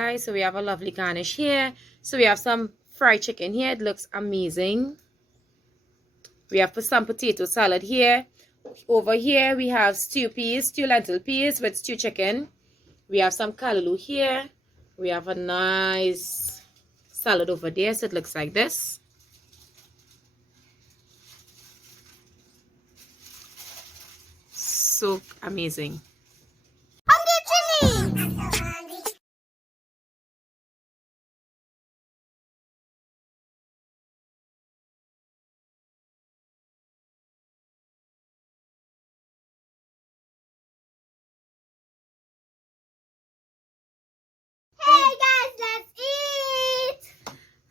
Guys, so we have a lovely garnish here. So we have some fried chicken here. It looks amazing. We have some potato salad here. Over here we have stew lentil peas with stew chicken. We have some callaloo here. We have a nice salad over there. So it looks like this. So amazing.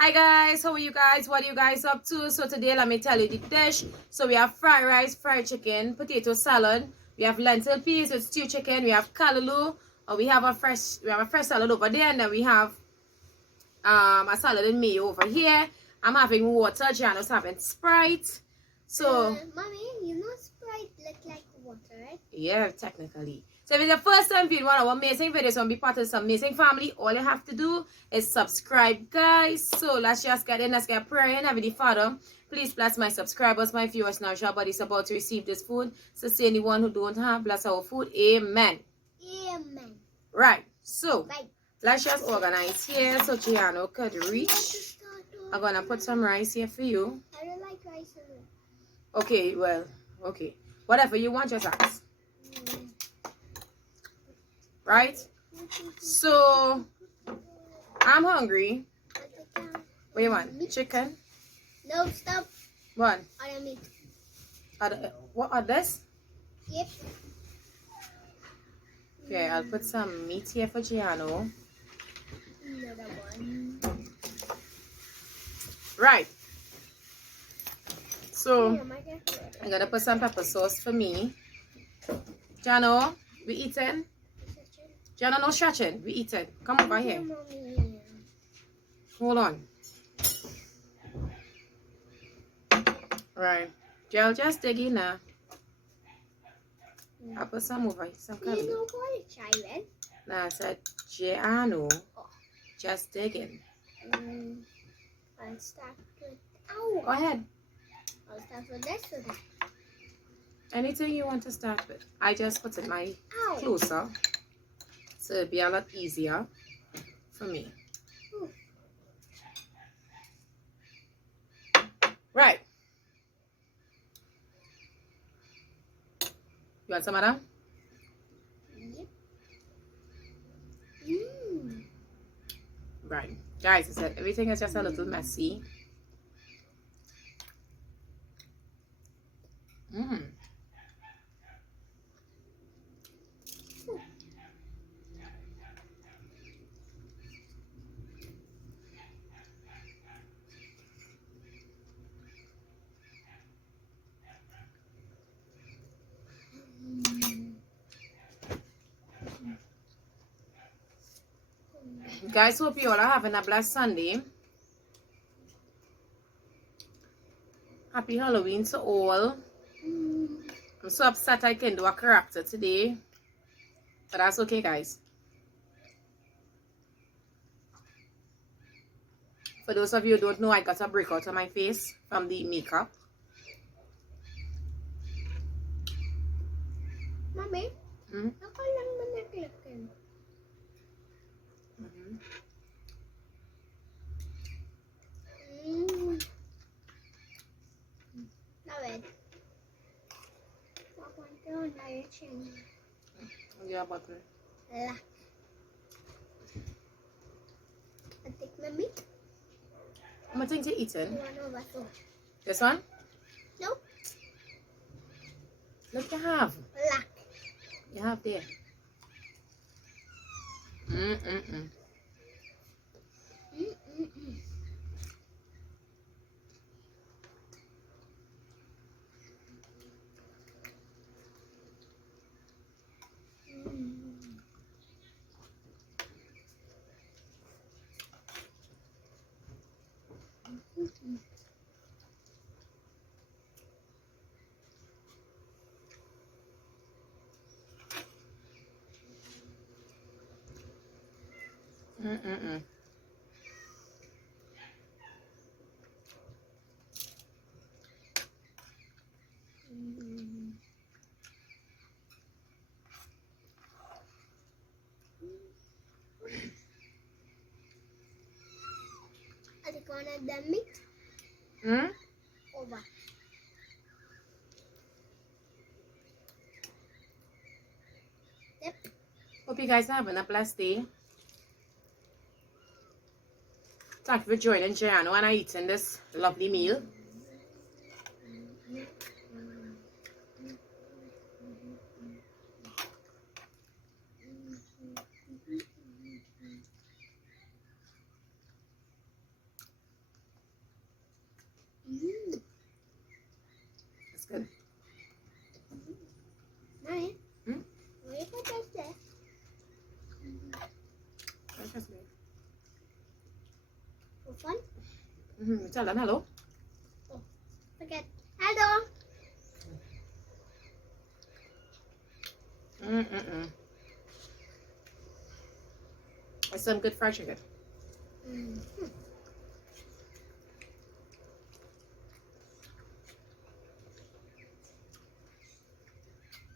Hi guys, how are you guys? What are you guys up to? So today let me tell you the dish. So we have fried rice, fried chicken, potato salad. We have lentil peas with stew chicken. We have callaloo. We have a fresh salad over there, and then we have a salad in mayo over here. I'm having water. Gianna's having Sprite. So Mommy, you know Sprite look like water, right? Yeah, technically. So if it's the first time viewing one of our amazing videos and be part of this amazing family, all you have to do is subscribe, guys. So let's just get in, let's get praying. Heavenly Father, please bless my subscribers, my viewers now. Your body's about to receive this food. Sustain anyone who don't have, bless our food. Amen. Amen. Right. So let's just organize here so Gianna could reach. I'm gonna put some rice here for you. I don't like rice. Okay, well, okay. Whatever you want, just ask. Right? So, I'm hungry. What do you want? Chicken? No, stop. What? Other meat. What are this? Yep. Okay, I'll put some meat here for Giano. Another one. Right. So, I'm gonna put some pepper sauce for me. Giano, we eating? Giano, no stretching. We eating. Come over here. Hold on. Right. Gel, just dig in now. I'll put some over here. Some curry. You know what, child? Now I said, Giano, just dig in. I'll start with... Ow! Go ahead. I'll start with this one. Anything you want to start with. I just put it my Ow. closer. So it'll be a lot easier for me. Ooh. Right. You want some of that? Yep. Right. Guys, I said everything is just a little messy. Guys, hope you all are having a blessed Sunday. Happy Halloween to all. I'm so upset I can't do a character today. But that's okay, guys. For those of you who don't know, I got a breakout on my face from the makeup. Mommy, ako lang managlakan. Nawet. Papunta na yun siya. Yeah, butter. Lak. Antik na meat. How much things you eating? Ano ba to? This one? Nope. Look, you have. Lak. You have there. Mm-mm-mm. I think one of them meat Mm? over. Yep. Hope you guys are having a blessed day. Thank you for joining Giano and I eating this lovely meal. It's good. Mommy, Hmm? where you put this there? For fun? Tell them hello. Oh, forget. Hello. Mm-mm-mm. It's some good fried chicken.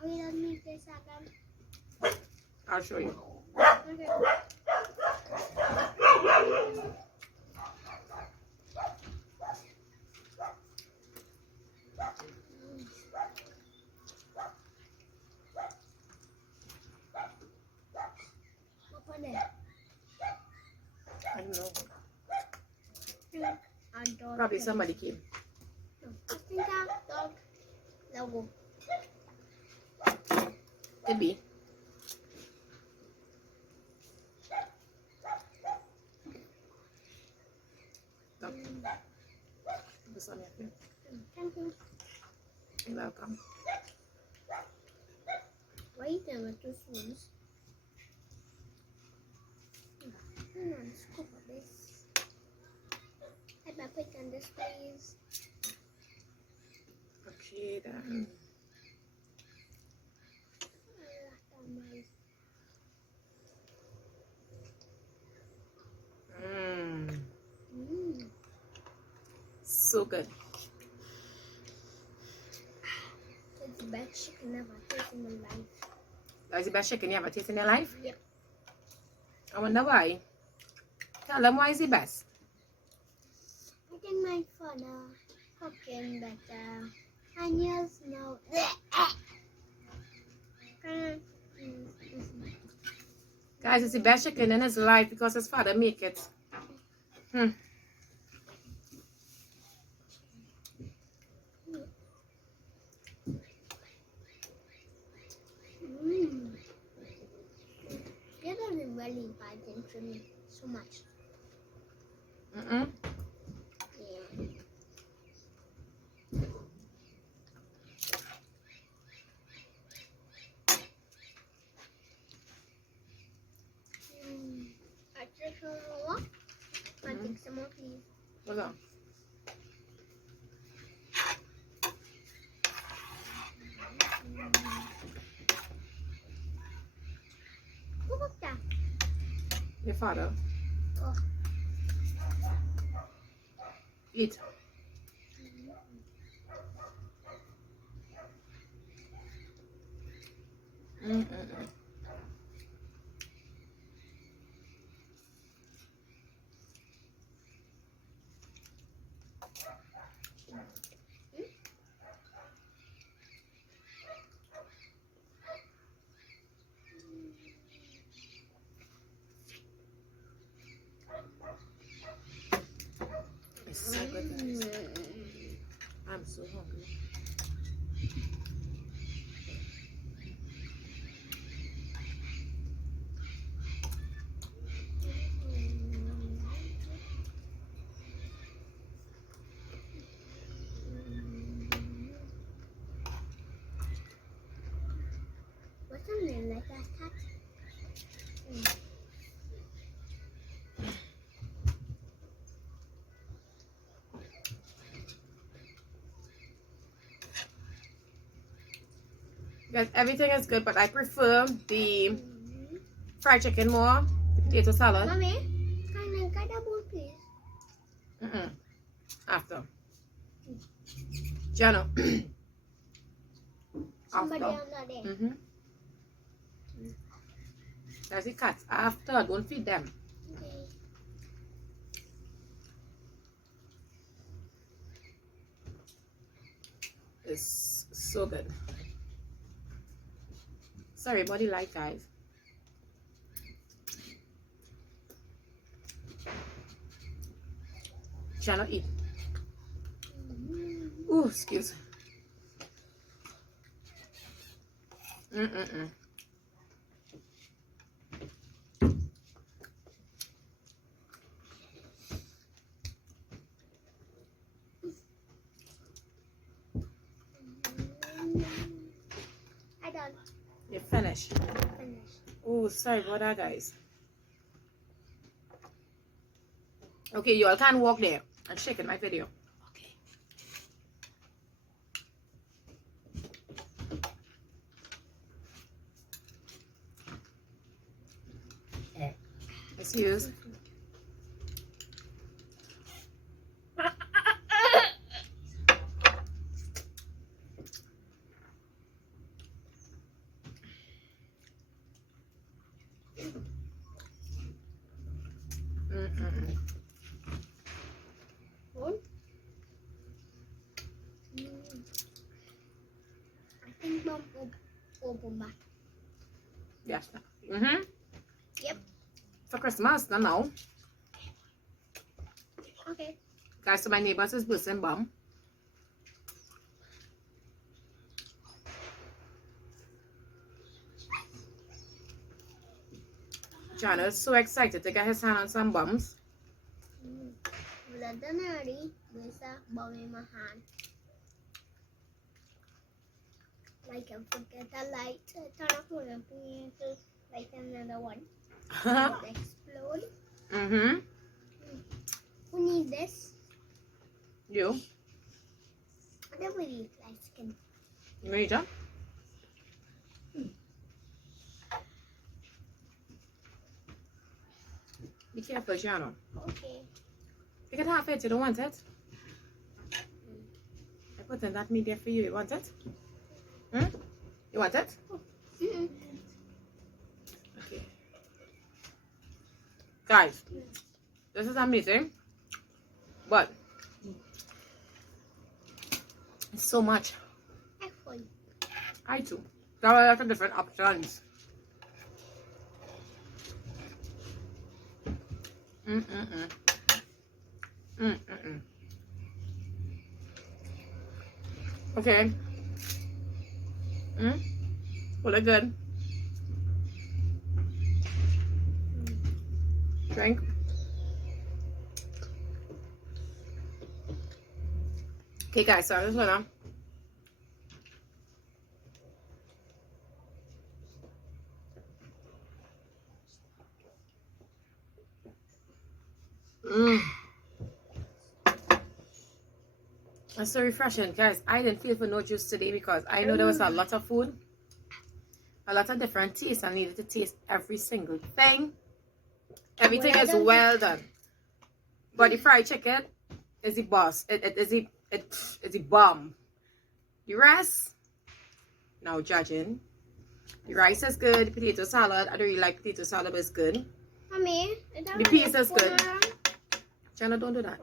How you done make this again? I'll show you. Okay. Open it. I don't know. A dog. Probably somebody came. No, I think a dog logo. Could be. Look. This on your plate. Thank you. You're welcome. Why are you doing with two spoons? Scoop of this. Have my plate on this, please. Okay then. So good. It's the best chicken I've ever tasted in my life. That's the best chicken you ever tasted in your life? Yep. I wonder why. Tell them why is the best. I think my father cooking better. And you know. Guys, it's the best chicken in his life because his father make it. You're gonna be really important for me so much. Mm-mm. Yeah. I just don't know what. I'll take some more, please. What's up? Who was that? Your father. Oh. Eat. Mm-mm-mm. It's so good, guys. I'm so hungry. What's something like that cat? Guys, everything is good, but I prefer the fried chicken more. Potato salad. Mommy, can I get a bowl, please? After. Gianno. Somebody After. under there. That's the cats. After. Don't feed them. Okay. It's so good. Sorry, body light, guys. Gianno, eat. Ooh, excuse. I done. You finished. Finished. Oh, sorry about that, guys. Okay, you all can walk there and check in my video. Okay. Excuse. One. I think Mom open back. Yes. Yep. For Christmas, now. Okay. Guys, so my neighbors is busting bum. Gianno is so excited to get his hand on some bums. Wala na rin. Bisa bawi mahan. Like I forget the light. Turn off one and like another one. Explode. Who needs this? You? I don't really like skin. You ready, John? Be careful, Gianno. Okay. You can have it, you don't want it? I put in that meat there for you. You want it? You want it? Okay. Guys, this is amazing. But it's so much. Actually. I too. There are a lot of different options. Okay. Well, they're good. Drink. Okay, guys, so I'm just gonna It's so refreshing, guys. I didn't feel for no juice today because I know there was a lot of food, a lot of different tastes. I needed to taste every single thing. Everything is well done. But the fried chicken is the boss. It's the bomb. The rest, now judging. The rice is good. The potato salad, I don't really like potato salad, but it's good. Mommy, The peas is good. Jenna, don't do that.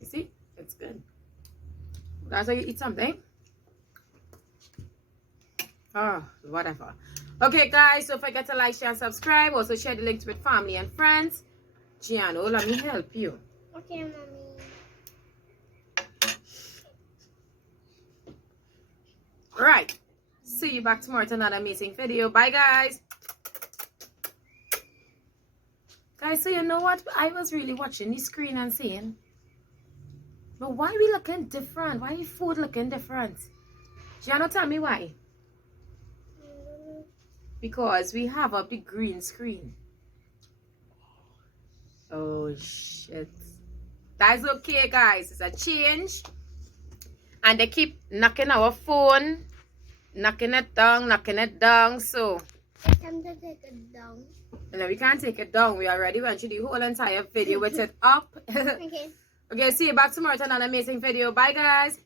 You see? It's good. That's how you eat something. Oh, whatever. Okay, guys, don't forget to like, share, and subscribe. Also, share the links with family and friends. Gianno, let me help you. Okay, Mommy. Right. See you back tomorrow to another amazing video. Bye, guys. Guys, so you know what? I was really watching the screen and saying, but why are we looking different? Why is food looking different? Gianno, tell me why. Because we have a big green screen. Oh, shit. That's okay, guys. It's a change. And they keep knocking our phone. Knocking it down. So, It's time to take it down. And then we can't take it down. We already went through the whole entire video with it up. Okay. Okay, see you back tomorrow to another amazing video. Bye, guys.